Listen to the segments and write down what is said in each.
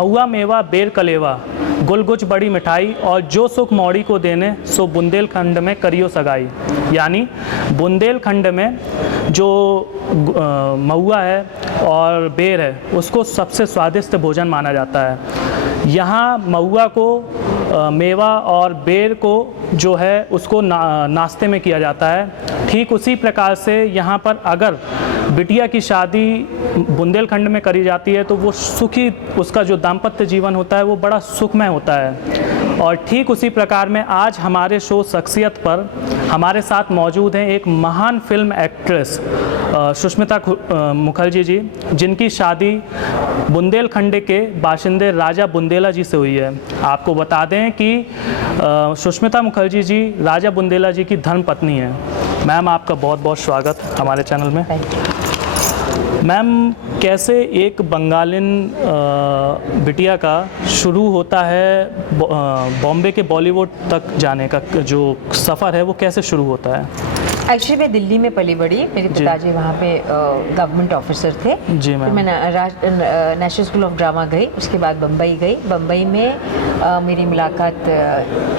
महुआ मेवा बेर कलेवा, गुल गुच बड़ी मिठाई, और जो सुख मौड़ी को देने सो बुंदेलखंड में करियो सगाई। यानी बुंदेलखंड में जो महुआ है और बेर है उसको सबसे स्वादिष्ट भोजन माना जाता है। यहाँ महुआ को मेवा और बेर को जो है उसको नाश्ते में किया जाता है। ठीक उसी प्रकार से यहाँ पर अगर बिटिया की शादी बुंदेलखंड में करी जाती है तो वो सुखी, उसका जो दाम्पत्य जीवन होता है वो बड़ा सुखमय होता है। और ठीक उसी प्रकार में आज हमारे शो शख्सियत पर हमारे साथ मौजूद हैं एक महान फिल्म एक्ट्रेस सुष्मिता मुखर्जी जी, जिनकी शादी बुंदेलखंड के बाशिंदे राजा बुंदेला जी से हुई है। आपको बता दें कि सुष्मिता मुखर्जी जी राजा बुंदेला जी की धर्मपत्नी हैं। मैम, आपका बहुत बहुत स्वागत हमारे चैनल में। मैम, कैसे एक बंगालिन बिटिया का शुरू होता है बॉम्बे के बॉलीवुड तक जाने का जो सफ़र है वो कैसे शुरू होता है? एक्चुअली मैं दिल्ली में पली बड़ी, मेरे पिताजी वहाँ पे गवर्नमेंट ऑफिसर थे। जी मैम। तो मैं नेशनल स्कूल ऑफ ड्रामा गई, उसके बाद बम्बई गई। बम्बई में मेरी मुलाकात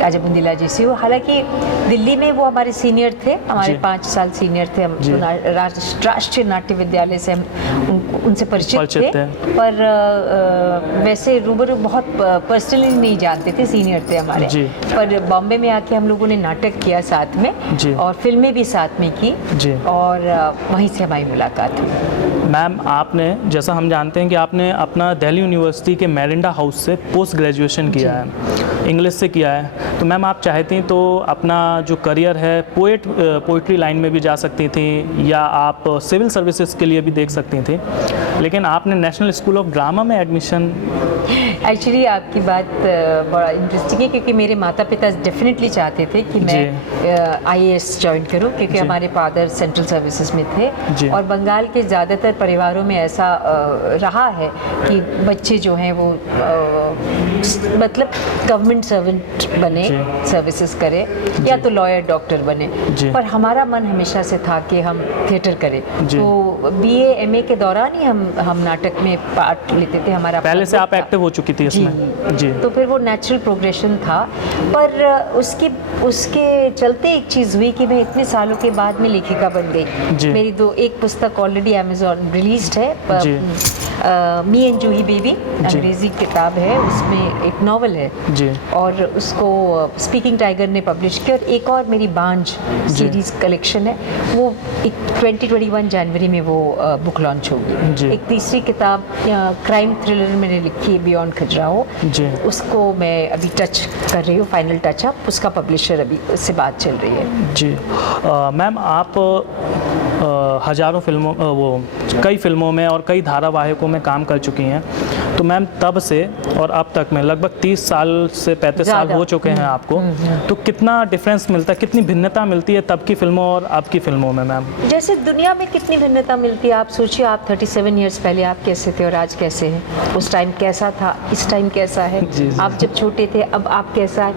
राजा बुंदेला जी से हुई। हालांकि दिल्ली में वो हमारे सीनियर थे, हमारे 5 साल सीनियर थे। हम राष्ट्रीय नाट्य विद्यालय से हम उनसे परिचित थे, पर वैसे रूबरू बहुत पर्सनली नहीं जानते थे, सीनियर थे हमारे। पर बॉम्बे में आके हम लोगों ने नाटक किया साथ में और फिल्में भी साथ में की और वहीं से हमारी मुलाकात हुई। मैम, आपने, जैसा हम जानते हैं कि आपने अपना दिल्ली यूनिवर्सिटी के मेरिंडा हाउस से पोस्ट ग्रेजुएशन किया है, इंग्लिश से किया है। तो मैम, आप चाहती तो अपना जो करियर है पोइट्री लाइन में भी जा सकती थी या आप सिविल सर्विसेज के लिए भी देख सकती थी, लेकिन आपने नेशनल स्कूल ऑफ ड्रामा में एडमिशन। एक्चुअली आपकी बात बड़ा इंटरेस्टिंग है, क्योंकि मेरे माता पिता डेफिनेटली चाहते थे कि मैं IAS ज्वाइन करूं, क्योंकि हमारे फादर सेंट्रल सर्विसेज में थे। और बंगाल के ज़्यादातर परिवारों में ऐसा रहा है कि बच्चे जो हैं वो मतलब गवर्नमेंट सर्वेंट बने, सर्विसेज करें, या तो लॉयर डॉक्टर बने। पर हमारा मन हमेशा से था कि हम थिएटर करें। तो BA MA के दौरान ही हम नाटक में पार्ट लेते थे। हमारा पहले से आप एक्टिव हो चुकी थी इसमें? जी। तो फिर वो नेचुरल प्रोग्रेशन था। पर उसके चलते एक चीज़ हुई कि मैं इतने सालों के बाद में लेखिका बन गई। मेरी एक पुस्तक ऑलरेडी अमेज़ॉन रिलीज्ड है, मी एंड जूही बेबी, अंग्रेजी किताब है, उसमें एक नॉवल है और उसको स्पीकिंग टाइगर ने पब्लिश किया। और एक और मेरी बांझ सीरीज कलेक्शन है, वो 2021 जनवरी में वो बुक लॉन्च होगी। एक तीसरी किताब क्राइम थ्रिलर मैंने लिखी है, बियॉन्ड खजुराहो, उसको मैं अभी टच कर रही हूँ, फाइनल टचअप। उसका पब्लिशर अभी उससे बात चल रही है। जी मैम, आप हज़ारों फिल्मों कई फिल्मों में और कई धारावाहिकों में काम कर चुकी हैं। तो मैम, तब से और अब तक में लगभग 30 साल से 35 साल हो चुके हैं आपको। तो कितना डिफरेंस मिलता है, कितनी भिन्नता मिलती है तब की फिल्मों और अब की फिल्मों में मैम? जैसे दुनिया में कितनी भिन्नता मिलती है, आप सोचिए, आप 37 ईयर्स पहले आप कैसे थे और आज कैसे हैं। उस टाइम कैसा था, इस टाइम कैसा है। आप जब छोटे थे, अब आप कैसा है।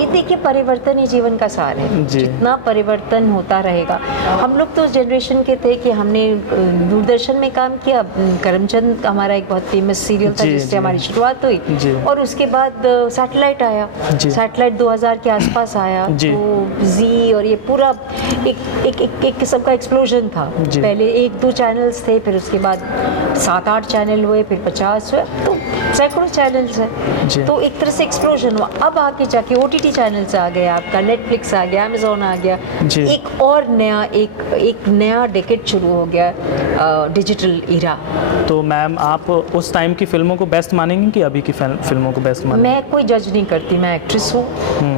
ये देखिए, परिवर्तन ही जीवन का सार है। जितना परिवर्तन होता रहेगा। हम लोग तो उस जनरेशन के थे कि हमने दूरदर्शन में काम किया। करमचंद हमारा एक बहुत फेमस सीरियल था जिससे हमारी शुरुआत हुई, और उसके बाद सैटेलाइट आया। सैटेलाइट 2000 के आसपास आया, तो जी, और ये पूरा एक किस्म का एक्सप्लोजन था। पहले 1-2 चैनल्स थे, फिर उसके बाद 7-8 चैनल हुए, फिर 50 हुए, तो सैकड़ों चैनल्स हैं। तो एक तरह से एक्सप्लोजन हुआ। अब आके जाके OTT चैनल्स आ गए, आपका नेटफ्लिक्स आ गया, अमेज़ॉन आ गया, एक और नया एक नया डेकेड शुरू हो गया, डिजिटल इरा। तो मैम, आप उस टाइम की फिल्मों को बेस्ट मानेंगी कि अभी की फिल्मों को बेस्ट मानेंगी? मैं कोई जज नहीं करती, मैं एक्ट्रेस हूँ।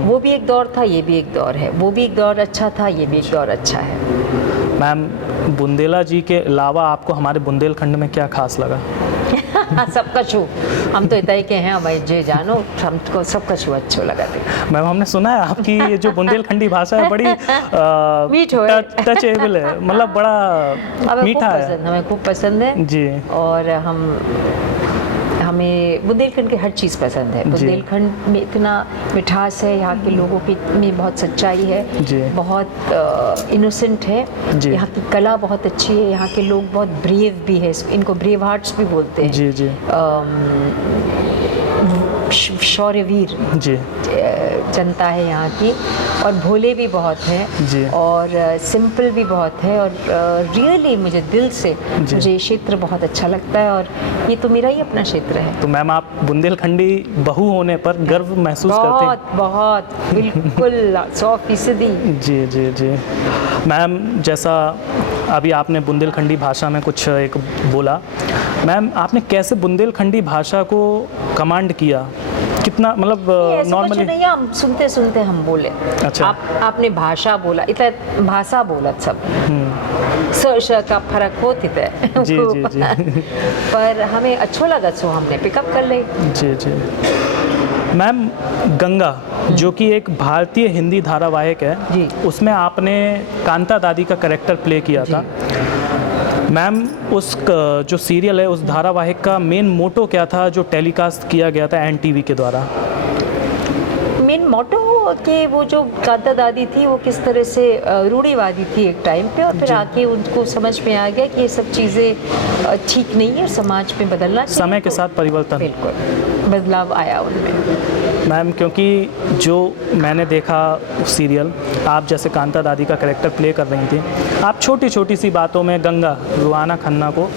वो भी एक दौर था, ये भी एक दौर है। वो भी एक दौर अच्छा था, ये भी एक दौर अच्छा है। मैम, बुंदेला जी के अलावा आपको हमारे बुंदेलखंड में क्या खास लगा? सबका छू, हम तो इतना ही के हैं भाई, जे जानो, हमको सबका छू अच्छा लगा था। मैम, हमने सुना है आपकी जो बुंदेलखंडी भाषा है बड़ी टचेबल है, मतलब बड़ा मीठा है। हमें खूब पसंद है जी। और हमें बुंदेलखंड की हर चीज़ पसंद है। बुंदेलखंड में इतना मिठास है, यहाँ के लोगों में बहुत सच्चाई है, बहुत इनोसेंट है। यहाँ की कला बहुत अच्छी है, यहाँ के लोग बहुत ब्रेव भी है, इनको ब्रेव हार्ट्स भी बोलते हैं। शौर्यवीर जी जनता है यहाँ की, और भोले भी बहुत हैं जी। और सिंपल भी बहुत है, और रियली मुझे दिल से मुझे ये क्षेत्र बहुत अच्छा लगता है, और ये तो मेरा ही अपना क्षेत्र है। तो मैम आप बुंदेलखंडी बहू होने पर गर्व महसूस करते हैं? बहुत बहुत बिल्कुल 100%। जी जी जी। मैम जैसा अभी आपने बुंदेलखंडी भाषा में कुछ एक बोला, मैम आपने कैसे बुंदेलखंडी भाषा को कमांड किया? कितना मतलब नॉर्मली नहीं, हम सुनते सुनते हम बोले। अच्छा। आपने भाषा बोला, इतना भाषा बोला सब स श का फर्क होती थे जी जी जी। पर हमें अच्छा लगा, सो हमने पिकअप कर ले। जी जी। मैम गंगा जो कि एक भारतीय हिंदी धारावाहिक है जी। उसमें आपने कांता दादी का कैरेक्टर प्ले किया था। मैम उस जो सीरियल है उस धारावाहिक का मेन मोटो क्या था जो टेलीकास्ट किया गया था एनटीवी के द्वारा? मेन मोटो कि वो जो कांता दादी थी वो किस तरह से रूढ़िवादी थी एक टाइम पे, और फिर आके उनको समझ में आ गया कि ये सब चीज़ें ठीक नहीं है, समाज में बदलना चाहिए। समय के साथ परिवर्तन, बिल्कुल बदलाव आया उनमें। मैम क्योंकि जो मैंने देखा सीरियल, आप जैसे कांता दादी का कैरेक्टर प्ले कर रही थी, आप छोटी छोटी सी बातों में गंगा रुआना खन्ना को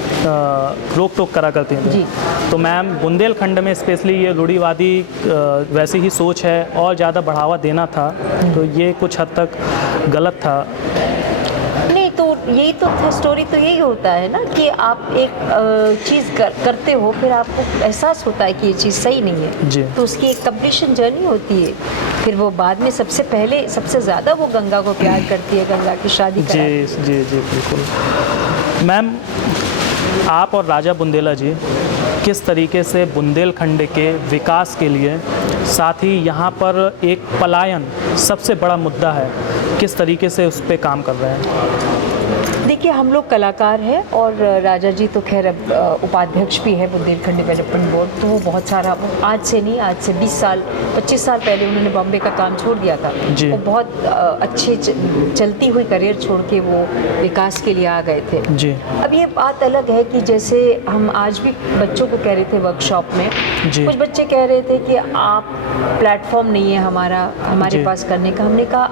रोक टोक करा करती थी जी। तो मैम बुंदेलखंड में स्पेशली ये रूढ़िवादी वैसी ही सोच है और ज़्यादा बढ़ावा देना था, तो ये कुछ हद तक गलत था। नहीं तो यही तो स्टोरी तो यही होता है ना कि आप एक चीज़ करते हो, फिर आपको एहसास होता है कि ये चीज़ सही नहीं है जी। तो उसकी एक कंप्लीशन जर्नी होती है। फिर वो बाद में सबसे पहले सबसे ज़्यादा वो गंगा को प्यार करती है, गंगा की शादी जी कराती है। जी जी बिल्कुल। मैम आप और राजा बुंदेला जी किस तरीके से बुंदेलखंड के विकास के लिए, साथ ही यहाँ पर एक पलायन सबसे बड़ा मुद्दा है, किस तरीके से उस पर काम कर रहे हैं? देखिए हम लोग कलाकार हैं, और राजा जी तो खैर अब उपाध्यक्ष भी है बुंदेलखंड डेवलपमेंट बोर्ड, तो वो बहुत सारा आज से नहीं, आज से 20 साल 25 साल पहले उन्होंने बॉम्बे का काम छोड़ दिया था। जी। वो बहुत अच्छे चलती हुई करियर छोड़ के वो विकास के लिए आ गए थे। जी अब ये बात अलग है कि जैसे हम आज भी बच्चों को कह रहे थे वर्कशॉप में, जी। कुछ बच्चे कह रहे थे कि आप प्लेटफॉर्म नहीं है हमारे जी। पास करने का। हमने कहा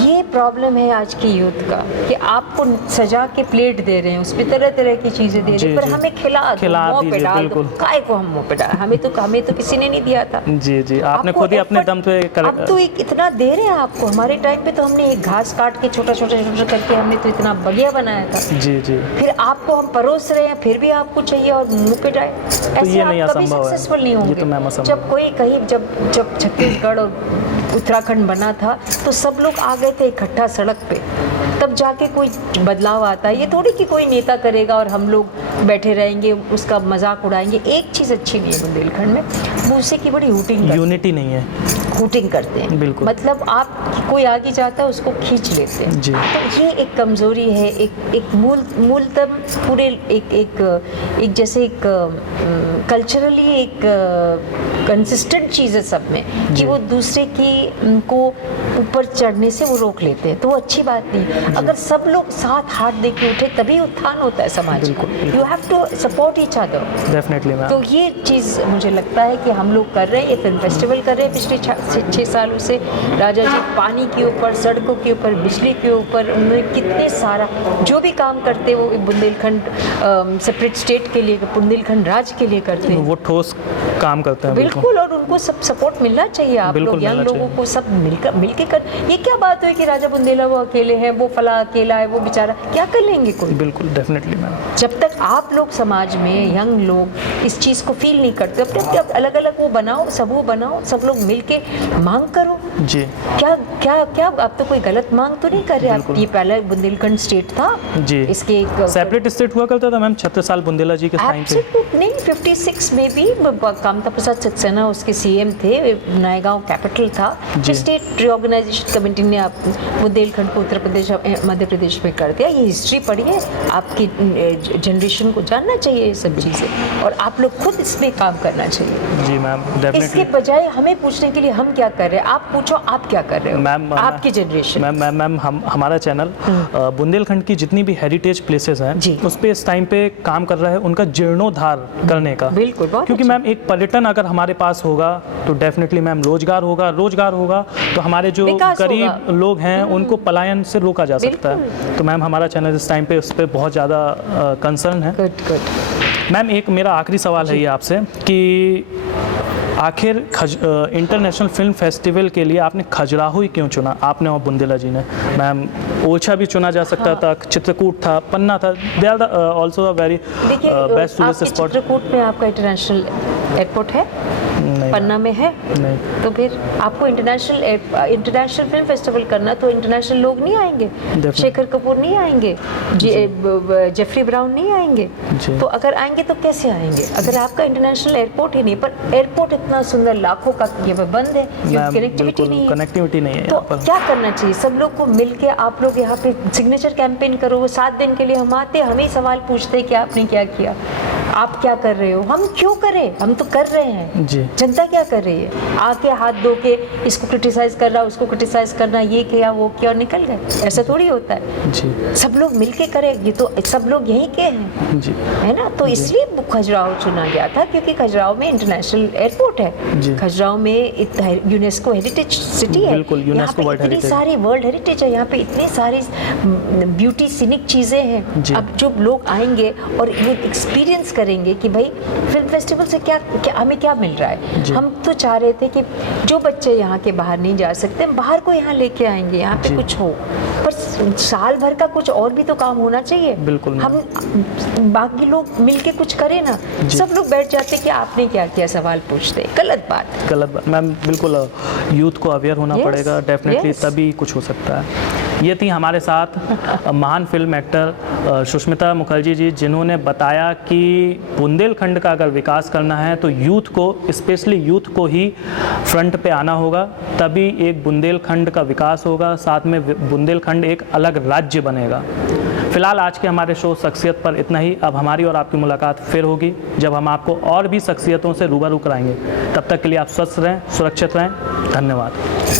ये प्रॉब्लम है आज की यूथ का कि आपको सजा के प्लेट दे रहे हैं, उसमें तरह तरह की चीज़ें दे रहे जी, हैं, पर जी। हमें खिला मुँह पे दीजिए, डाल दो। बिल्कुल। काय को हम मुँह पे डाल, हमें तो किसी ने नहीं दिया था। जी जी, आपने आपको खुद ही अपने effort- दम पे अब तो एक इतना दे रहे हैं आपको। हमारे टाइम पे तो हमने एक घास काट के छोटा छोटा करके हमने तो इतना बढ़िया बनाया था। जी जी। फिर आपको हम परोस रहे हैं, फिर भी आपको चाहिए और मुंह पे डाले, ऐसे ये नहीं आप कभी असंभव है। सक्सेसफुल नहीं ये तो मैम होंगे। असंभव जब कोई कहीं जब छत्तीसगढ़ और उत्तराखंड बना था तो सब लोग आ गए थे इकट्ठा सड़क पे, तब जाके कोई बदलाव आता है। ये थोड़ी कि कोई नेता करेगा और हम लोग बैठे रहेंगे उसका मजाक उड़ाएंगे। एक चीज़ अच्छी नहीं है बुंदेलखंड में, मूसे की बड़ी यूनिटी नहीं है। हुटिंग करते हैं, बिल्कुल। मतलब आप कोई आगे जाता है उसको खींच लेते हैं। जी। तो ये एक कमजोरी है, एक मूलतम पूरे एक जैसे एक कल्चरली एक कंसिस्टेंट चीज़ है सब में कि जी। वो दूसरे की को ऊपर चढ़ने से वो रोक लेते हैं, तो वो अच्छी बात नहीं। अगर सब लोग साथ हाथ दे के उठे तभी उत्थान होता है समाज का। You have to support each other. Definitely ma'am. तो ये चीज़ मुझे लगता है कि हम लोग कर रहे हैं। ये फिल्म फेस्टिवल कर रहे हैं पिछले 6 सालों से। राजा जी पानी के ऊपर, सड़कों के ऊपर, बिजली के ऊपर, उन्होंने कितने सारा जो भी काम करते वो बुंदेलखंड सेपरेट स्टेट के लिए, बुंदेलखंड राज्य के लिए करते हैं। वो ठोस काम करते हैं। बिल्कुल, और उनको सब सपोर्ट मिलना चाहिए। आप बिल्कुल लोग यंग मिलना लोगों चाहिए। को सब मिलके कर। ये क्या बात हुई कि राजा बुंदेला वो अकेले हैं, वो फला अकेला है, वो बेचारा क्या कर लेंगे कोई? बिल्कुल डेफिनेटली मैम। जब तक आप लोग समाज में यंग लोग इस चीज़ को फील नहीं करते, अपने अलग अलग वो बनाओ, समूह बनाओ, सब लोग मिलके मांग करो। जी क्या क्या क्या आप तो कोई गलत मांग तो नहीं कर रहे? आप बिल्कुल। ये पहले बुंदेलखंड स्टेट था जी। इसके एक सेपरेट स्टेट हुआ करता था मैम 36 साल बुंदेला जी के टाइम पे। Absolute नहीं, 56 में भी कामता प्रसाद सक्सेना उसके सीएम थे, नयगांव कैपिटल था। जी। स्टेट रिऑर्गेनाइजेशन कमेटी ने आप बुंदेलखंड को उत्तर प्रदेश मध्य प्रदेश में कर दिया। ये हिस्ट्री पढ़िए, आपकी जनरेशन को जानना चाहिए ये सब चीज़ें, और आप लोग खुद इसमें काम करना चाहिए। जी मैम इसके डेफिनेटली। बजाय हमें पूछने के लिए हम क्या कर रहे हैं, आप पूछो आप क्या कर रहे हो, मैम आपकी जनरेशन। मैम हमारा चैनल बुंदेलखंड की जितनी भी हेरिटेज प्लेसेस हैं जी। उस पे इस टाइम पे काम कर रहा है, उनका जीर्णोद्धार करने का। बिल्कुल, बहुत क्योंकि अच्छा। मैम एक पर्यटन अगर हमारे पास होगा तो डेफिनेटली मैम रोजगार होगा तो हमारे जो विकास गरीब होगा। लोग हैं उनको पलायन से रोका जा सकता है। तो मैम हमारा चैनल इस टाइम पे उस पर बहुत ज़्यादा कंसर्न है। गुड। मैम एक मेरा आखिरी सवाल है ये आपसे कि आखिर इंटरनेशनल फिल्म फेस्टिवल के लिए आपने खजुराहो ही क्यों चुना, आपने और बुंदेला जी ने? मैम ओरछा भी चुना जा सकता था, चित्रकूट था, पन्ना था, they are also a very best tourist spot. Chitrakoot में आपका इंटरनेशनल एयरपोर्ट है, पन्ना में है, नहीं। तो फिर आपको इंटरनेशनल फिल्म फेस्टिवल करना तो इंटरनेशनल लोग नहीं आएंगे, शेखर कपूर नहीं आएंगे, जेफरी ब्राउन नहीं आएंगे, तो अगर आएंगे तो कैसे आएंगे अगर आपका इंटरनेशनल एयरपोर्ट ही नहीं। पर एयरपोर्ट इतना सुंदर, लाखों का ये बंद है, कनेक्टिविटी नहीं है। कनेक्टिविटी नहीं है तो यहाँ पर। क्या करना चाहिए सब लोग को मिलके, आप लोग यहाँ पे सिग्नेचर कैंपेन करो, वो 7 दिन के लिए हम आते, हमें सवाल पूछते कि आपने क्या किया, आप क्या कर रहे हो, हम क्यों करें, हम तो कर रहे हैं जी। जनता क्या कर रही है, आके हाथ धो के इसको क्रिटिसाइज कर रहा, उसको क्रिटिसाइज करना, ये किया वो किया और निकल गए, ऐसा थोड़ी होता है जी। सब लोग मिलके करें, ये तो सब लोग यहीं के हैं जी है ना। तो इसलिए खजुराहो चुना गया था क्योंकि खजुराहो में इंटरनेशनल एयरपोर्ट है, खजुराहो में यूनेस्को हेरिटेज सिटी है, बिल्कुल, यहाँ यूनेस्को पे वर्ल्ड इतनी हेरिटेज। सारी वर्ल्ड हेरिटेज है, यहाँ पे इतनी सारी ब्यूटी सीनिक चीज़ें हैं। जी। अब जो लोग आएंगे और ये एक्सपीरियंस करेंगे कि भाई फिल्म फेस्टिवल से क्या हमें क्या मिल रहा है। हम तो चाह रहे थे कि जो बच्चे यहाँ के बाहर नहीं जा सकते, हम बाहर को यहाँ लेके आएंगे, यहाँ पे कुछ हो, पर साल भर का कुछ और भी तो काम होना चाहिए। बिल्कुल। हम बाकी लोग मिलके कुछ करें ना, सब लोग बैठ जाते कि आपने क्या किया सवाल पूछते, गलत बात। मैम बिल्कुल यूथ को अवेयर होना Yes, पड़ेगा डेफिनेटली, yes. तभी कुछ हो सकता है। ये थी हमारे साथ महान फिल्म एक्टर सुष्मिता मुखर्जी जी, जिन्होंने बताया कि बुंदेलखंड का अगर विकास करना है तो यूथ को, स्पेशली यूथ को ही फ्रंट पे आना होगा, तभी एक बुंदेलखंड का विकास होगा, साथ में बुंदेलखंड एक अलग राज्य बनेगा। फिलहाल आज के हमारे शो शख्सियत पर इतना ही। अब हमारी और आपकी मुलाकात फिर होगी जब हम आपको और भी शख्सियतों से रूबरू कराएंगे। तब तक के लिए आप स्वस्थ रहें, सुरक्षित रहें। धन्यवाद।